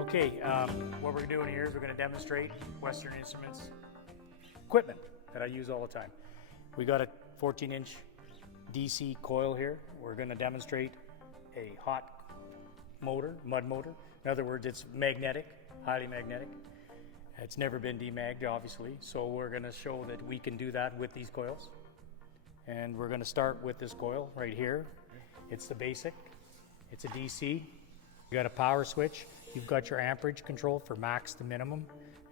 Okay, what we're doing here is we're going to demonstrate Western Instruments equipment that I use all the time. We got a 14-inch DC coil here. We're going to demonstrate a hot motor, mud motor. In other words, it's magnetic, highly magnetic. It's never been demagged, obviously, so we're going to show that we can do that with these coils. And we're going to start with this coil right here. It's the basic. It's a DC. You got a power switch. You've got your amperage control for max to minimum,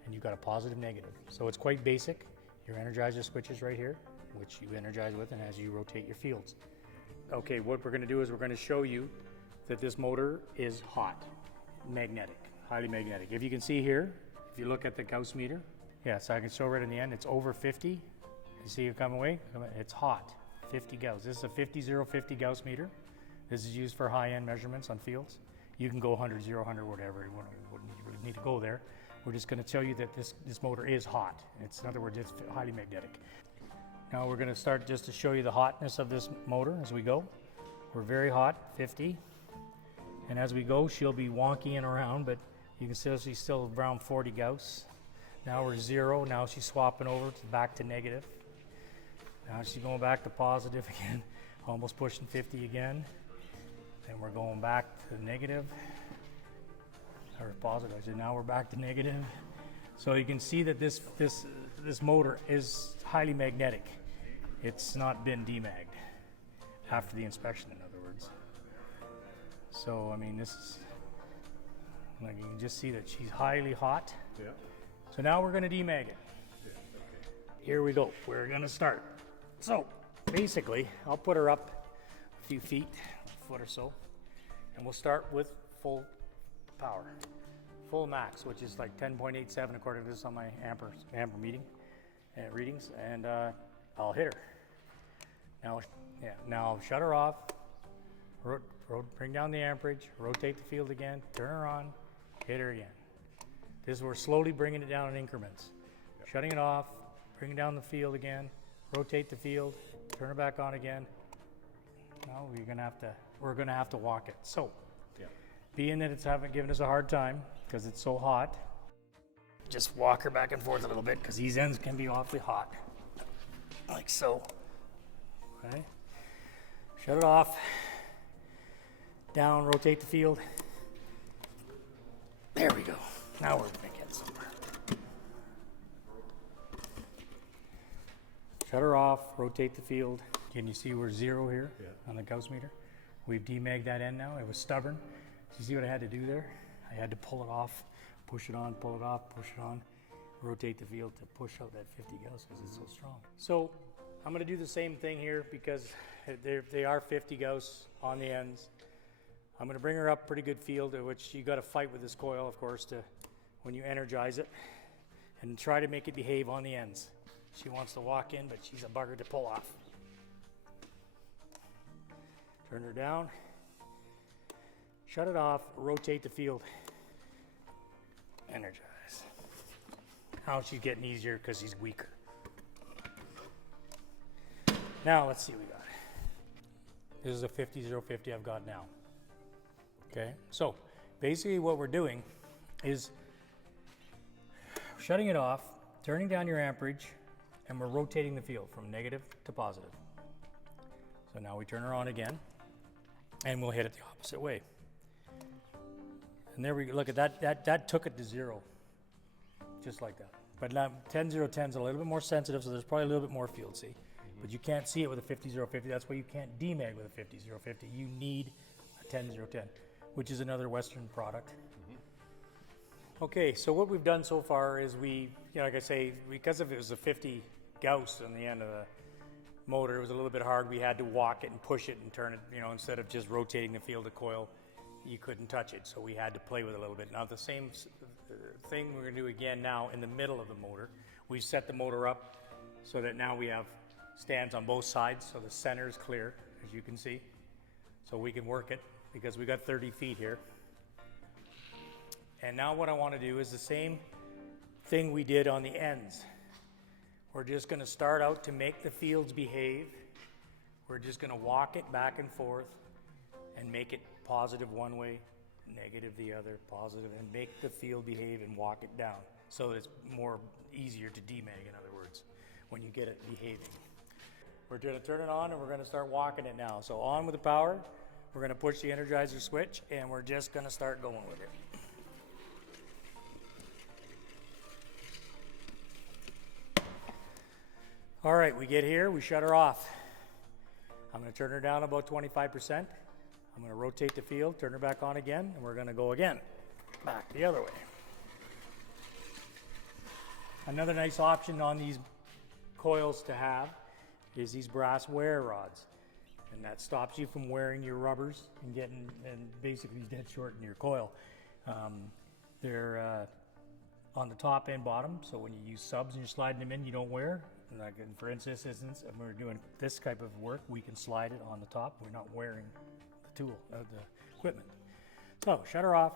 and you've got a positive negative. So it's quite basic. Your energizer switch is right here, which you energize with and as you rotate your fields. Okay, what we're going to do is we're going to show you that this motor is hot, magnetic, highly magnetic. If you can see here, if you look at the Gauss meter, yes, I can show right in the end, it's over 50. You see it come away? It's hot, 50 Gauss. This is a 50 Gauss meter. This is used for high-end measurements on fields. You can go 100, 0, 100, whatever. You wouldn't really need to go there. We're just going to tell you that this motor is hot. In other words, it's highly magnetic. Now we're going to start just to show you the hotness of this motor as we go. We're very hot, 50. And as we go, she'll be wonky and around, but you can see she's still around 40 Gauss. Now we're 0. Now she's swapping over back to negative. Now she's going back to positive again, almost pushing 50 again. Then we're going back to negative, or positive. So now we're back to negative. So you can see that this motor is highly magnetic. It's not been demagged after the inspection, in other words. So I mean, this is like you can just see that she's highly hot. Yeah. So now we're going to demag it. Yeah, okay. Here we go. We're going to start. So basically, I'll put her up a few feet, a foot or so, and we'll start with full power, full max, which is like 10.87 according to this on my amper readings, and I'll hit her. Now I'll shut her off, bring down the amperage, rotate the field again, turn her on, hit her again. We're slowly bringing it down in increments. Yep. Shutting it off, bringing down the field again, rotate the field, turn it back on again. Now we're gonna have to walk it. So, yeah. Being that it's given us a hard time because it's so hot, just walk her back and forth a little bit because these ends can be awfully hot, like so. Okay. Shut it off. Down, rotate the field. There we go. Now we're gonna get somewhere. Shut her off, rotate the field. Can you see we're 0 here on the Gauss meter? We've demagged that end now. It was stubborn. So you see what I had to do there? I had to pull it off, push it on, pull it off, push it on, rotate the field to push out that 50 Gauss because it's so strong. So I'm going to do the same thing here because they are 50 Gauss on the ends. I'm going to bring her up pretty good field, which you got to fight with this coil, of course, when you energize it, and try to make it behave on the ends. She wants to walk in, but she's a bugger to pull off. Turn her down, shut it off, rotate the field, energize. Now she's getting easier because she's weaker. Now let's see what we got. This is a 50-050 I've got now. Okay, so basically what we're doing is shutting it off, turning down your amperage, and we're rotating the field from negative to positive. So now we turn her on again, and we'll hit it the opposite way. And there we go. Look at that. That took it to 0, just like that. But now 10-010 is a little bit more sensitive, so there's probably a little bit more field, see? Mm-hmm. But you can't see it with a 50-050. That's why you can't demag with a 50-050. You need a 10-010, which is another Western product. Mm-hmm. Okay, so what we've done so far is like I say, because if it was a 50 Gauss on the end of the motor, it was a little bit hard. We had to walk it and push it and turn it, instead of just rotating the field of coil, you couldn't touch it. So we had to play with it a little bit. Now the same thing we're gonna do again now in the middle of the motor. We set the motor up so that now we have stands on both sides, so the center is clear, as you can see. So we can work it because we got 30 feet here. And now what I want to do is the same thing we did on the ends. We're just going to start out to make the fields behave. We're just going to walk it back and forth and make it positive one way, negative the other, positive, and make the field behave and walk it down so that it's more easier to demag, in other words, when you get it behaving. We're going to turn it on and we're going to start walking it now. So on with the power, we're going to push the energizer switch and we're just going to start going with it. All right, we get here, we shut her off. I'm going to turn her down about 25%. I'm going to rotate the field, turn her back on again, and we're going to go again, back the other way. Another nice option on these coils to have is these brass wear rods. And that stops you from wearing your rubbers and basically dead short in your coil. They're on the top and bottom, so when you use subs and you're sliding them in, you don't wear. Like for instance, if we're doing this type of work, we can slide it on the top. We're not wearing the tool, the equipment. So shut her off,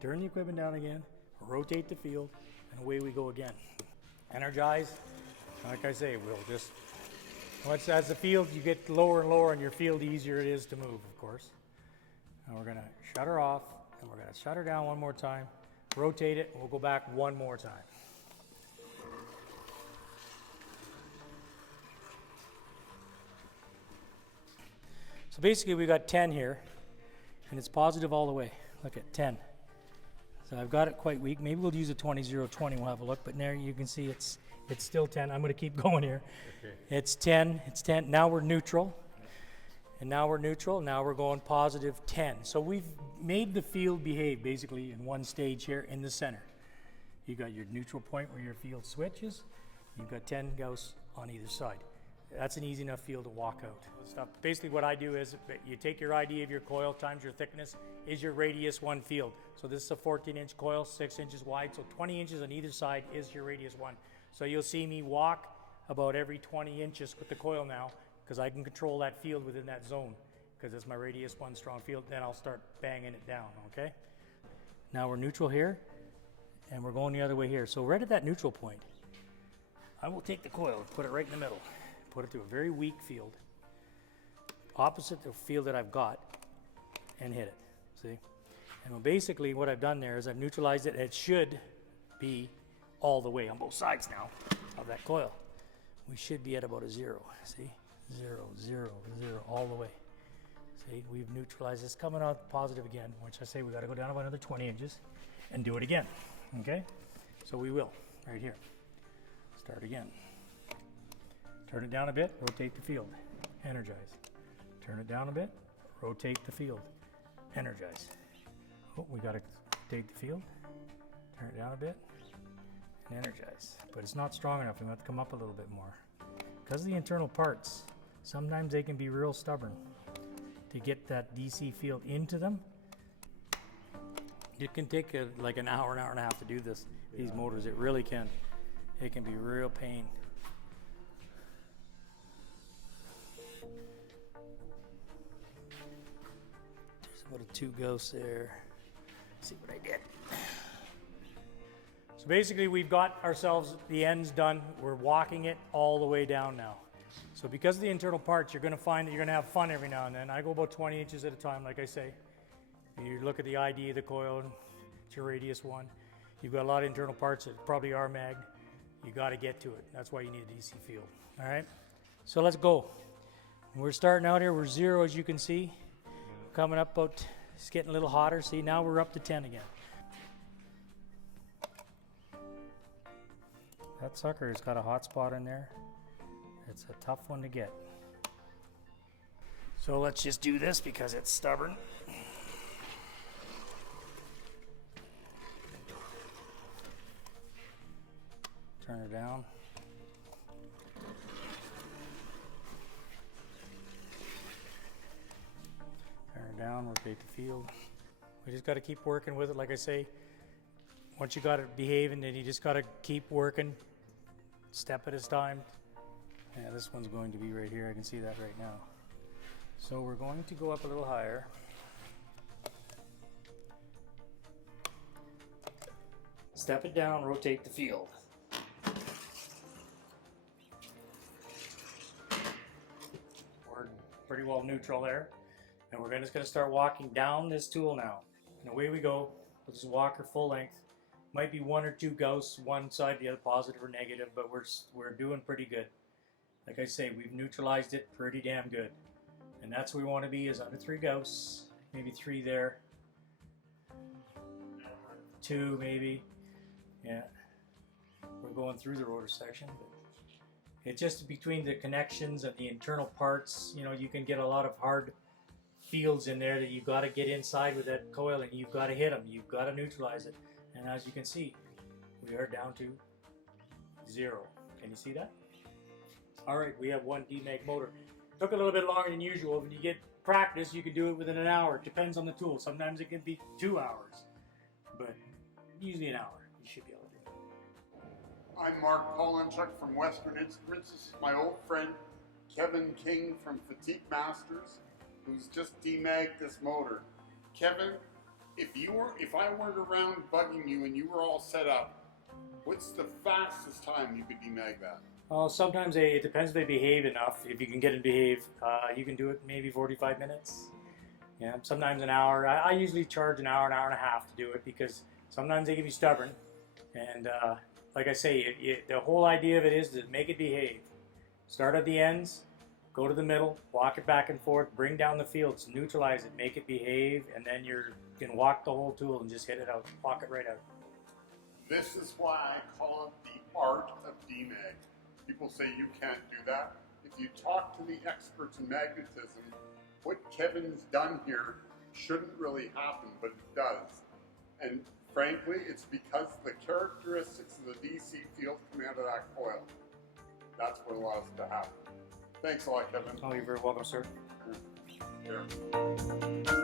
turn the equipment down again, rotate the field, and away we go again. Energize, like I say, we'll just, as the field, you get lower and lower in your field, the easier it is to move, of course. And we're gonna shut her off, and we're gonna shut her down one more time, rotate it, and we'll go back one more time. So basically we got 10 here, and it's positive all the way. Look at 10. So I've got it quite weak. Maybe we'll use a 20, 0, 20, we'll have a look, but there you can see it's still 10. I'm gonna keep going here. Okay. It's 10, it's 10. Now we're neutral, and now we're neutral. Now we're going positive 10. So we've made the field behave basically in one stage here in the center. You got your neutral point where your field switches. You've got 10 Gauss on either side. That's an easy enough field to walk out. Basically what I do is you take your ID of your coil times your thickness is your radius 1 field. So this is a 14-inch coil, 6 inches wide, so 20 inches on either side is your radius 1. So you'll see me walk about every 20 inches with the coil now because I can control that field within that zone because it's my radius 1 strong field. Then I'll start banging it down, okay? Now we're neutral here and we're going the other way here. So right at that neutral point, I will take the coil and put it right in the middle. Put it to a very weak field, opposite the field that I've got, and hit it, see? And basically what I've done there is I've neutralized it. It should be all the way on both sides now of that coil. We should be at about a 0, see? 0, 0, 0, all the way. See, we've neutralized this, coming out positive again, which I say we gotta go down about another 20 inches and do it again, okay? So we will, right here. Start again. Turn it down a bit, rotate the field, energize. Turn it down a bit, rotate the field, energize. Oh, we gotta take the field, turn it down a bit, and energize. But it's not strong enough, we have to come up a little bit more. Because of the internal parts, sometimes they can be real stubborn. To get that DC field into them, it can take like an hour and a half to do this, these motors, it really can. It can be real pain. About a 2 Gauss there. Let's see what I did. So basically we've got ourselves the ends done. We're walking it all the way down now. So because of the internal parts, you're going to find that you're going to have fun every now and then. I go about 20 inches at a time, like I say. You look at the ID of the coil, and it's your radius 1. You've got a lot of internal parts that probably are magged. You got to get to it. That's why you need a DC field. All right. So let's go. We're starting out here. We're 0, as you can see. Coming up about, it's getting a little hotter. See, now we're up to 10 again. That sucker has got a hot spot in there. It's a tough one to get. So let's just do this because it's stubborn. Turn it down. Down, rotate the field. We just got to keep working with it. Like I say, once you got it behaving, then you just got to keep working, step at a time. Yeah, this one's going to be right here. I can see that right now. So we're going to go up a little higher. Step it down, rotate the field. We're pretty well neutral there. And we're just going to start walking down this tool now. And away we go. We'll just walk her full length. Might be 1 or 2 gousts, one side, the other positive or negative, but we're doing pretty good. Like I say, we've neutralized it pretty damn good. And that's where we want to be, is under 3 gousts. Maybe 3 there. 2 maybe. Yeah. We're going through the rotor section. But it's just between the connections and the internal parts, you know, you can get a lot of hard fields in there that you've got to get inside with that coil, and you've got to hit them. You've got to neutralize it. And as you can see, we are down to 0. Can you see that? All right, we have 1 demag motor. Took a little bit longer than usual. When you get practice, you can do it within an hour. It depends on the tool. Sometimes it can be 2 hours, but usually an hour. You should be able to do it. I'm Mark Polanchuk from Western Instruments. This is my old friend Kevin King from Fatigue Masters, who's just demagged this motor. Kevin, if I weren't around bugging you and you were all set up, what's the fastest time you could demag that? Sometimes it depends if they behave enough. If you can get it to behave, you can do it maybe 45 minutes. Yeah, sometimes an hour. I usually charge an hour and a half to do it, because sometimes they can be stubborn. And like I say, the whole idea of it is to make it behave. Start at the ends, go to the middle, walk it back and forth, bring down the fields, neutralize it, make it behave, and then you can walk the whole tool and just hit it out, walk it right out. This is why I call it the art of demag. People say you can't do that. If you talk to the experts in magnetism, what Kevin's done here shouldn't really happen, but it does. And frankly, it's because the characteristics of the DC field come out of that coil. That's what allows it to happen. Thanks a lot, Kevin. Oh, you're very welcome, sir. Yeah.